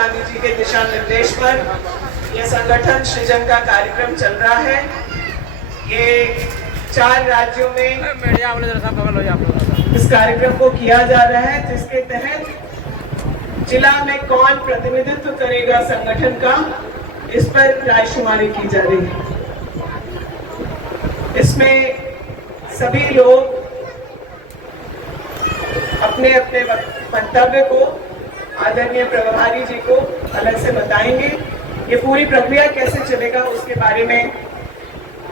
गांधी जी के दिशा निर्देश पर यह संगठन सृजन का कार्यक्रम चल रहा है। ये 4 राज्यों में इस कार्यक्रम को किया जा रहा है, जिसके तहत जिला में कौन प्रतिनिधित्व करेगा संगठन का, इस पर रायशुमारी की जा रही है। इसमें सभी लोग अपने अपने मंतव्य को आदरणीय प्रभारी जी को अलग से बताएंगे। ये पूरी प्रक्रिया कैसे चलेगा उसके बारे में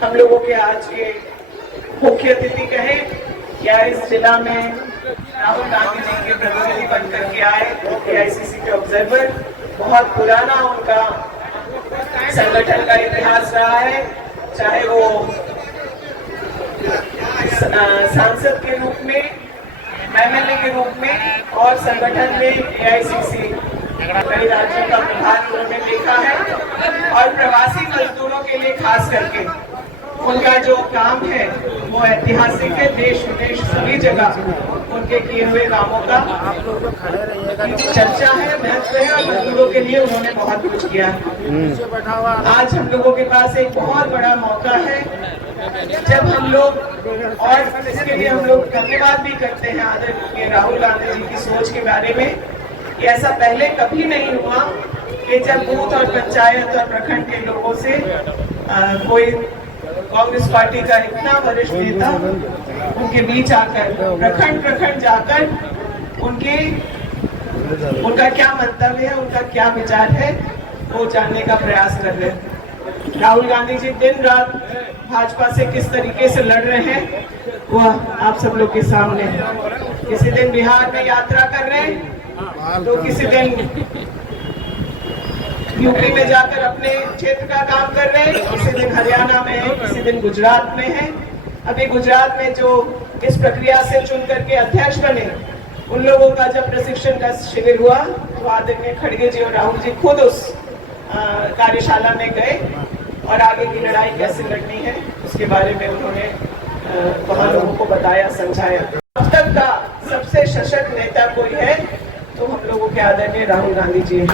हम लोगों के आज के मुख्य अतिथि कहें या इस जिला में राहुल गांधी जी के प्रतिनिधि बनकर के आए AICC के ऑब्जर्वर, बहुत पुराना उनका संगठन का इतिहास रहा है, चाहे वो सांसद के रूप में, MLA के रूप में और संगठन में AICC कई राज्यों का प्रभार उन्होंने देखा है। और प्रवासी मजदूरों के लिए खास करके उनका जो काम है वो ऐतिहासिक है। देश विदेश सभी जगह उनके किए हुए कामों का चर्चा है, महत्व है और मजदूरों के लिए उन्होंने बहुत कुछ किया है। आज हम लोगों के पास एक बहुत बड़ा मौका है जब हम लोग, और इसके लिए हम लोग धन्यवाद भी करते हैं आदरणीय राहुल गांधी जी की सोच के बारे में। ऐसा पहले कभी नहीं हुआ कि जब बूथ और पंचायत और प्रखंड के लोगों से कोई कांग्रेस पार्टी का इतना वरिष्ठ नेता उनके बीच आकर प्रखंड जाकर उनका क्या मंतव्य है, उनका क्या विचार है, वो जानने का प्रयास कर रहे हैं। राहुल गांधी जी दिन रात भाजपा से किस तरीके से लड़ रहे हैं वो आप सब लोग के सामने है। किसी दिन बिहार में यात्रा कर रहे हैं, तो किसी दिन यूपी में जाकर अपने क्षेत्र का काम कर रहे हैं, किसी दिन हरियाणा में है, किसी दिन गुजरात में है। अभी गुजरात में जो इस प्रक्रिया से चुन करके अध्यक्ष बने, उन लोगों का जब प्रशिक्षण का शिविर हुआ तो आदरणीय खड़गे जी और राहुल जी खुद उस कार्यशाला में गए और आगे की लड़ाई कैसे लड़नी है उसके बारे में उन्होंने वहाँ लोगों को बताया, समझाया। अब तक का सबसे सशक्त नेता कोई है तो हम लोगों के आदरणीय राहुल गांधी जी हैं।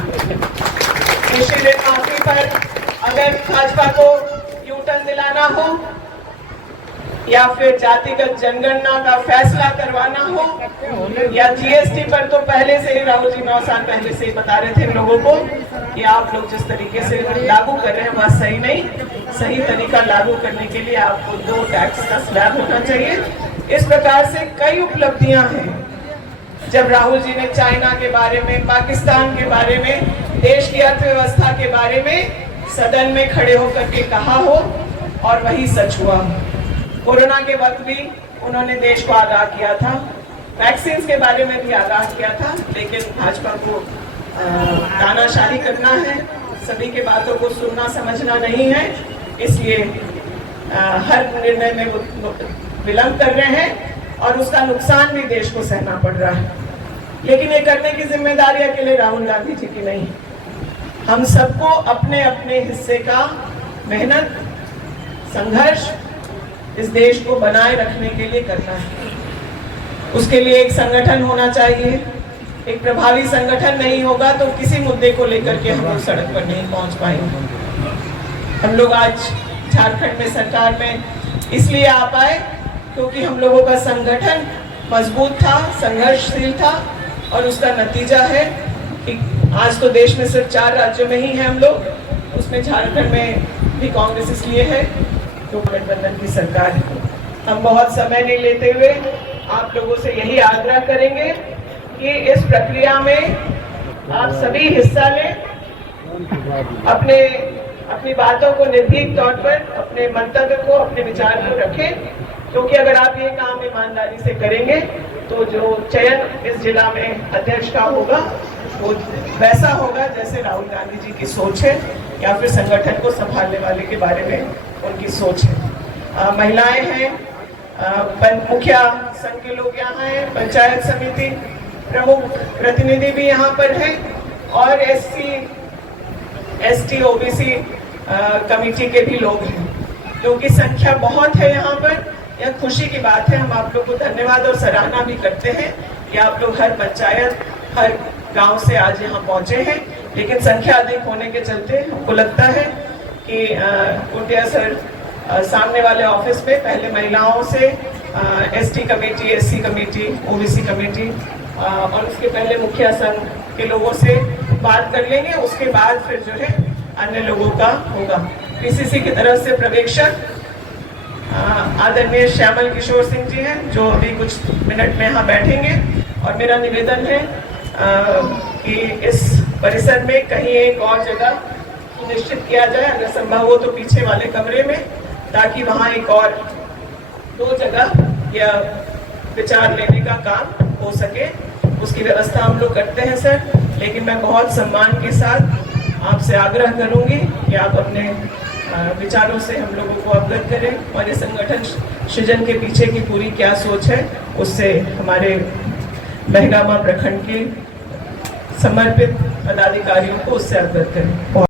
कृषि ऋण माफी पर अगर भाजपा को यूटर्न दिलाना हो या फिर जातिगत जनगणना का फैसला करवाना हो या GST पर, तो पहले से ही राहुल जी 9 साल पहले से ही बता रहे थे लोगों को कि आप लोग जिस तरीके से लागू कर रहे हैं वह सही नहीं, सही तरीका लागू करने के लिए आपको 2 टैक्स का स्लैब होना चाहिए। इस प्रकार से कई उपलब्धियां हैं। जब राहुल जी ने चाइना के बारे में, पाकिस्तान के बारे में, देश की अर्थव्यवस्था के बारे में सदन में खड़े होकर के कहा हो और वही सच हुआ। कोरोना के वक्त भी उन्होंने देश को आगाह किया था, वैक्सीन के बारे में भी आगाह किया था, लेकिन भाजपा को तानाशाही करना है, सभी के बातों को सुनना समझना नहीं है, इसलिए हर निर्णय में विलंब कर रहे हैं और उसका नुकसान भी देश को सहना पड़ रहा है। लेकिन ये करने की जिम्मेदारी अकेले राहुल गांधी जी की नहीं, हम सबको अपने अपने हिस्से का मेहनत, संघर्ष इस देश को बनाए रखने के लिए करना है। उसके लिए एक संगठन होना चाहिए। एक प्रभावी संगठन नहीं होगा तो किसी मुद्दे को लेकर के हम लोग सड़क पर नहीं पहुंच पाएंगे। हम लोग आज झारखंड में सरकार में इसलिए आ पाए क्योंकि हम लोगों का संगठन मजबूत था, संघर्षशील था और उसका नतीजा है कि आज तो देश में सिर्फ 4 राज्यों में ही हैं हम लोग, उसमें झारखंड में भी कांग्रेस इसलिए है तो गठबंधन की सरकार है। हम बहुत समय नहीं लेते हुए आप लोगों से यही आग्रह करेंगे कि इस प्रक्रिया में आप सभी हिस्सा लें, अपनी बातों को निर्भीक तौर पर, अपने मंतव्य को, अपने विचार को रखें, क्योंकि अगर आप ये काम ईमानदारी से करेंगे तो जो चयन इस जिला में अध्यक्ष का होगा वो वैसा होगा जैसे राहुल गांधी जी की सोच है या फिर संगठन को संभालने वाले के बारे में उनकी सोच है। महिलाएं हैं, मुखिया संघ के लोग यहाँ हैं, पंचायत समिति प्रमुख प्रतिनिधि भी यहाँ पर हैं और SC OBC कमेटी के भी लोग हैं, क्योंकि संख्या बहुत है यहाँ पर। यह खुशी की बात है। हम आप लोग को धन्यवाद और सराहना भी करते हैं कि आप लोग हर पंचायत, हर गांव से आज यहाँ पहुंचे हैं लेकिन संख्या अधिक होने के चलते हमको लगता है कि कुटिया सर सामने वाले ऑफिस में पहले महिलाओं से ST committee, SC committee, OBC committee और उसके पहले मुखिया संघ के लोगों से बात कर लेंगे। उसके बाद फिर जो है अन्य लोगों का होगा। पीसीसी की तरफ से पर्यवेक्षक आदरणीय श्यामल किशोर सिंह जी हैं, जो अभी कुछ मिनट में यहाँ बैठेंगे। और मेरा निवेदन है कि इस परिसर में कहीं एक और जगह सुनिश्चित किया जाए, अगर संभव हो तो पीछे वाले कमरे में, ताकि वहाँ एक और 2 जगह या विचार लेने का काम हो सके। उसकी व्यवस्था हम लोग करते हैं सर, लेकिन मैं बहुत सम्मान के साथ आपसे आग्रह करूंगी कि आप अपने विचारों से हम लोगों को अवगत करें और ये संगठन सृजन के पीछे की पूरी क्या सोच है उससे हमारे महगामा प्रखंड के समर्पित पदाधिकारियों को उससे अवगत करें।